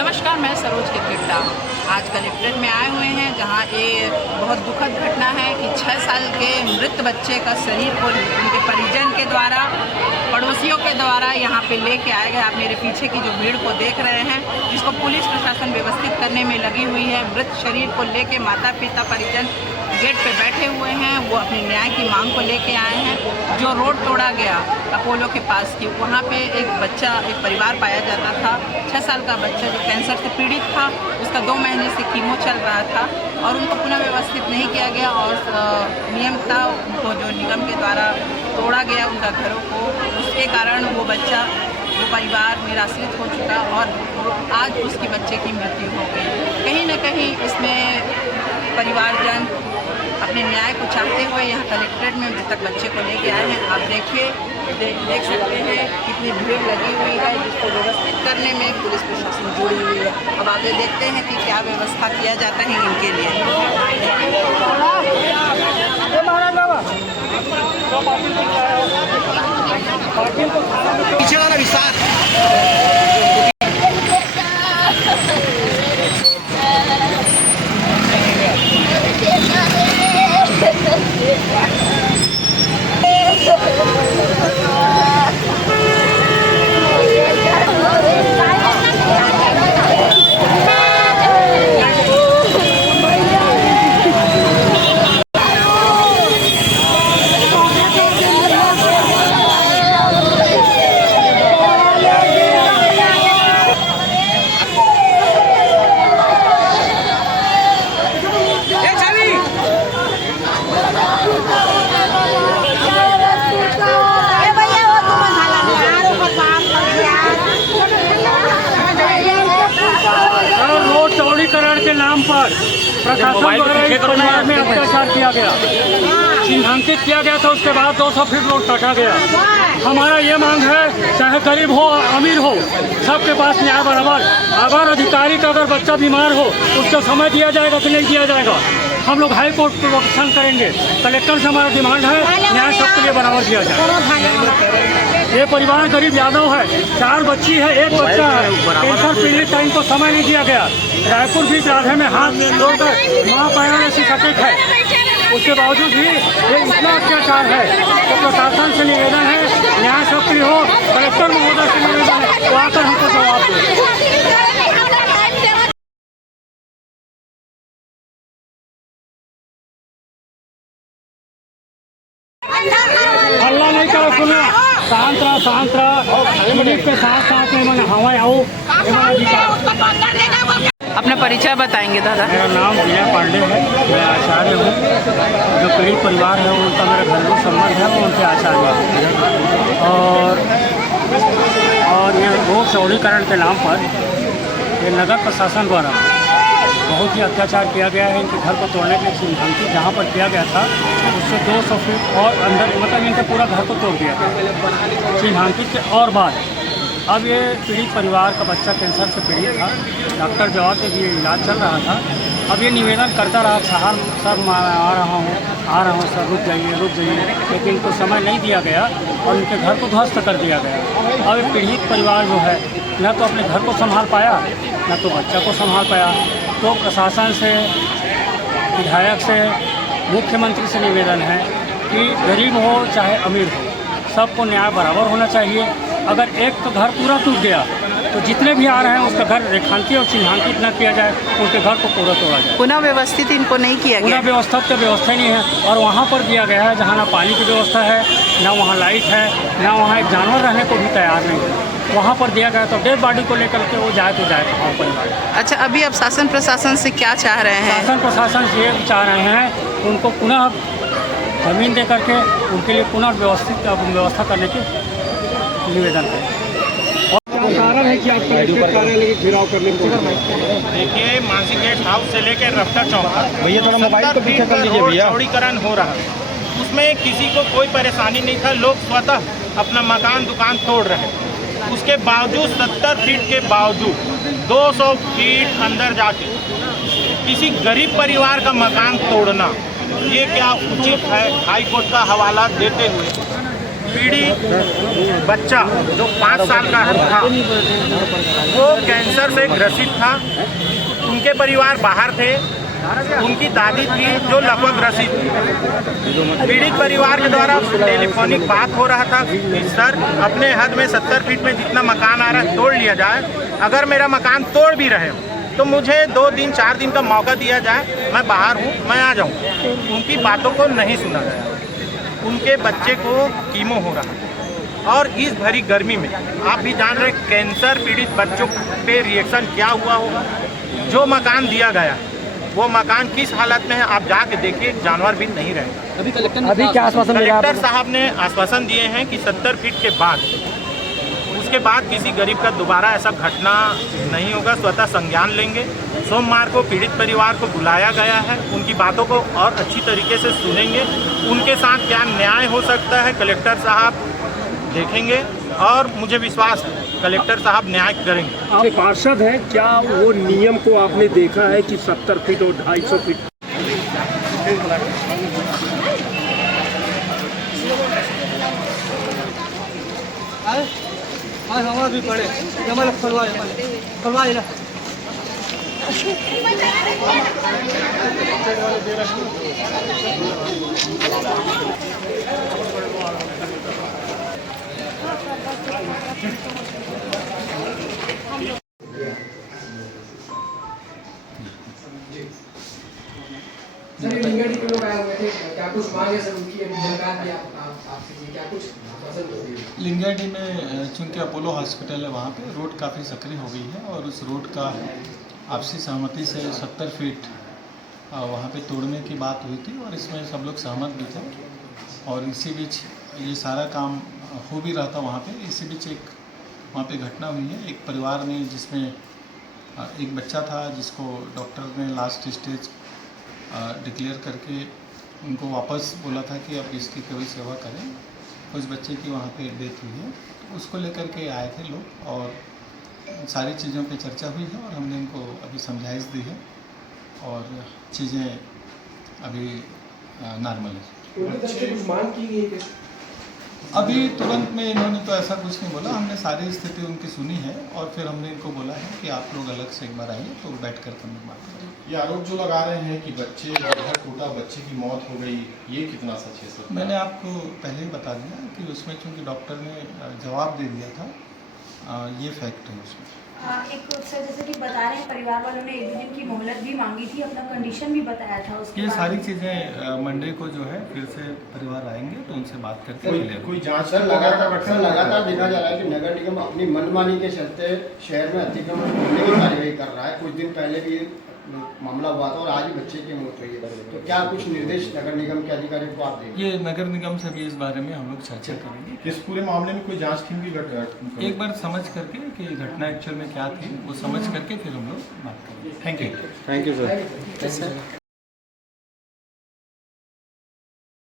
नमस्कार, मैं सरोज किरकिट्टा। आज कलेक्ट्रेट में आए हुए हैं जहां एक बहुत दुखद घटना है कि 6 साल के मृत बच्चे का शरीर को उनके परिजन के द्वारा, पड़ोसियों के द्वारा यहाँ पे लेके आया गया। आप मेरे पीछे की जो भीड़ को देख रहे हैं, जिसको पुलिस प्रशासन व्यवस्थित करने में लगी हुई है। मृत शरीर को लेके माता पिता परिजन गेट पे बैठे हुए हैं। वो अपने न्याय की मांग को लेके आए हैं। जो रोड तोड़ा गया अपोलो के पास की, वहाँ पे एक बच्चा, एक परिवार पाया जाता था। 6 साल का बच्चा जो कैंसर से पीड़ित था, उसका 2 महीने से कीमो चल रहा था और उनको पुनः व्यवस्थित नहीं किया गया और नियमता उनको जो निगम के द्वारा तोड़ा गया उनका घरों को, उसके कारण वो बच्चा, वो परिवार निराश्रित हो चुका और आज उसके बच्चे की मृत्यु हो गई। कहीं न कहीं इसमें परिवारजन अपने न्याय को चाहते हुए यहाँ कलेक्ट्रेट में मृतक बच्चे को लेके आए हैं। आप देखिए, देख सकते हैं कितनी भीड़ लगी हुई है, जिसको व्यवस्थित करने में पुलिस प्रशासन जुड़ी हुई है। अब आगे देखते हैं कि क्या व्यवस्था किया जाता है इनके लिए। पीछे वाला विस्तार के नाम पर प्रशासन द्वारा इस परिवार में अत्याचार किया गया, चिन्हांकित किया गया था। उसके बाद 200 फीट रोड काटा गया। हमारा ये मांग है, चाहे गरीब हो अमीर हो, सबके पास न्याय बराबर। अगर अधिकारी का अगर बच्चा बीमार हो, उसको समय दिया जाएगा कि नहीं दिया जाएगा। हम लोग हाई कोर्ट को एक्शन करेंगे। कलेक्टर से हमारा डिमांड है, न्याय सबके लिए बराबर दिया जाए। ये परिवार गरीब यादव है, 4 बच्ची है, 1 बच्चा है। कैंसर पीड़ित था, इनको समय नहीं दिया गया। रायपुर बीच राधे में हाथ जोड़कर माँ पैरों ऐसी सटीक है, उसके बावजूद भी ये इतना अत्याचार है। तो प्रशासन से निवेदन है, न्याय सबके लिए हो। कलेक्टर महोदय से निवेदन है, तो आकर हमको जवाब दें। हल्ला नहीं करो, सुनो, शांत रहा। पुलिस के साथ में मैंने हवाई आओ। अपना परिचय बताएंगे दादा? मेरा नाम विजय पांडे है, मैं आचार्य हूँ। जो पीड़ित परिवार है उनका मेरा घरेलू संबंध है, वो उनके आचार्य हैं। और ये रोड चौड़ीकरण के नाम पर ये नगर प्रशासन द्वारा बहुत ही अत्याचार किया गया है। इनके घर को तोड़ने के लिए चिन्हांकित जहाँ पर किया गया था, उससे 200 फीट और अंदर, मतलब इनके पूरा घर को तोड़ दिया था चिन्हांकित के। और बाद अब ये पीड़ित परिवार का बच्चा कैंसर से पीड़ित था, डॉक्टर जवाब के लिए इलाज चल रहा था। अब ये निवेदन करता रहा, सर मैं आ रहा हूँ सर, रुक जाइए, लेकिन इनको समय नहीं दिया गया और उनके घर को ध्वस्त कर दिया गया। अब ये पीड़ित परिवार जो है, न तो अपने घर को संभाल पाया, न तो बच्चा को संभाल पाया। तो प्रशासन से, विधायक से, मुख्यमंत्री से निवेदन है कि गरीब हो चाहे अमीर हो, सबको न्याय बराबर होना चाहिए। अगर एक तो घर पूरा टूट गया तो जितने भी आ रहे हैं उसका घर रेखांकित और चिन्हांकित न किया जाए, उनके घर को पूरा तोड़ा जाए। पुनः व्यवस्थित इनको नहीं किया गया। पुनः व्यवस्था की व्यवस्था नहीं है। और वहाँ पर दिया गया है जहाँ ना पानी की व्यवस्था है, ना वहाँ लाइट है, ना वहाँ एक जानवर रहने को भी तैयार नहीं है। वहाँ पर दिया गया तो डेड बॉडी को लेकर के वो जाए तो जाए वहाँ परिवार। अच्छा, अभी आप शासन प्रशासन से क्या चाह रहे हैं? शासन प्रशासन से ये चाह रहे हैं उनको पुनः जमीन दे करके उनके लिए पुनः व्यवस्था करने की निवेदन है। और कारण है कि आप कलेक्टर कार्यालय के घेराव करने को देखिए, मानसी गेस्ट हाउस से लेकर रफ्तार चौक तक भैया थोड़ा मोबाइल को पीछे कर लीजिए भैया, चौड़ीकरण हो रहा है। उसमें किसी को कोई परेशानी नहीं था। लोग स्वतः अपना मकान दुकान तोड़ रहे हैं। उसके बावजूद 70 फीट के बावजूद 200 फीट अंदर जाके किसी गरीब परिवार का मकान तोड़ना, ये क्या उचित है? हाई कोर्ट का हवाला देते हुए पीड़ित बच्चा जो 5 साल का था वो कैंसर से ग्रसित था। उनके परिवार बाहर थे, उनकी दादी थी जो लगभग ग्रसित थी। पीड़ित परिवार के द्वारा टेलीफोनिक बात हो रहा था कि सर अपने हद में 70 फीट में जितना मकान आ रहा है तोड़ लिया जाए, अगर मेरा मकान तोड़ भी रहे हो तो मुझे 2 दिन 4 दिन का मौका दिया जाए, मैं बाहर हूँ, मैं आ जाऊँ। उनकी बातों को नहीं सुना गया। उनके बच्चे को कीमो हो रहा है और इस भरी गर्मी में आप भी जान रहे कैंसर पीड़ित बच्चों पे रिएक्शन क्या हुआ होगा। जो मकान दिया गया वो मकान किस हालत में है आप जाके देखिए, जानवर भी नहीं रहेगा। अभी क्या आश्वासन मिला? कलेक्टर साहब ने आश्वासन दिए हैं कि 70 फीट के बाद उसके बाद किसी गरीब का दोबारा ऐसा घटना नहीं होगा, स्वतः संज्ञान लेंगे। सोमवार को पीड़ित परिवार को बुलाया गया है, उनकी बातों को और अच्छी तरीके से सुनेंगे। उनके साथ क्या न्याय हो सकता है कलेक्टर साहब देखेंगे और मुझे विश्वास है कलेक्टर साहब न्याय करेंगे। आप पार्षद हैं, क्या वो नियम को आपने देखा है कि 70 फीट और 250 फीट? हमारा भी पड़े हमारा फलवाए ना सर ये लिंगाडी के लोग आए हुए थे, क्या कुछ मांग है सर उनकी? अभी मुलाकात भी आपसे क्या कुछ पसंद होती है? लिंगाडी में चूँकि अपोलो हॉस्पिटल है, वहाँ पे रोड काफ़ी सक्रिय हो गई है और उस रोड का आपसी सहमति से 70 फीट वहाँ पे तोड़ने की बात हुई थी और इसमें सब लोग सहमत भी थे। और इसी बीच ये सारा काम हो भी रहा था वहाँ पे। इसी बीच एक वहाँ पे घटना हुई है, एक परिवार में जिसमें एक बच्चा था जिसको डॉक्टर ने लास्ट स्टेज डिक्लेयर करके उनको वापस बोला था कि अब इसकी कोई सेवा करें। उस बच्चे की वहाँ पे डेथ हुई है, तो उसको लेकर के आए थे लोग और सारी चीज़ों पे चर्चा हुई है और हमने इनको अभी समझाइश दी है और चीज़ें अभी नॉर्मल है। उनकी तरफ से कुछ मांग की गई है? अभी तुरंत में इन्होंने तो ऐसा कुछ नहीं बोला, हमने सारी स्थिति उनकी सुनी है और फिर हमने इनको बोला है कि आप लोग अलग से एक बार आइए तो बैठ कर हम लोग बात करें। ये आरोप जो लगा रहे हैं कि बच्चे घर टूटा, बच्चे की मौत हो गई, ये कितना सच है सर? मैंने आपको पहले ही बता दिया कि उसमें चूँकि डॉक्टर ने जवाब दे दिया था, ये फैक्ट है उसमें। एक सर जैसे कि बता रहे हैं परिवार वालों ने 1 दिन की मोहलत भी मांगी थी, अपना कंडीशन भी बताया था उसके ये बाद। सारी चीज़ें मंडे को जो है फिर से परिवार आएंगे तो उनसे बात करके कोई जांच सर लगातार देखा जा रहा है कि नगर निगम अपनी मनमानी के चलते शहर में अतिक्रमण तोड़ने की कार्यवाही कर रहा है। कुछ दिन पहले भी मामला हुआ था और आज ही बच्चे की मौत हुई है, तो क्या कुछ निर्देश नगर निगम के अधिकारियों को आप देंगे? ये नगर निगम से भी इस बारे में हम लोग चर्चा करेंगे। इस पूरे मामले में कोई जांच टीम की एक बार समझ करके कि घटना एक्चुअल में क्या थी वो समझ करके फिर हम लोग बात करेंगे। Thank you thank you sir.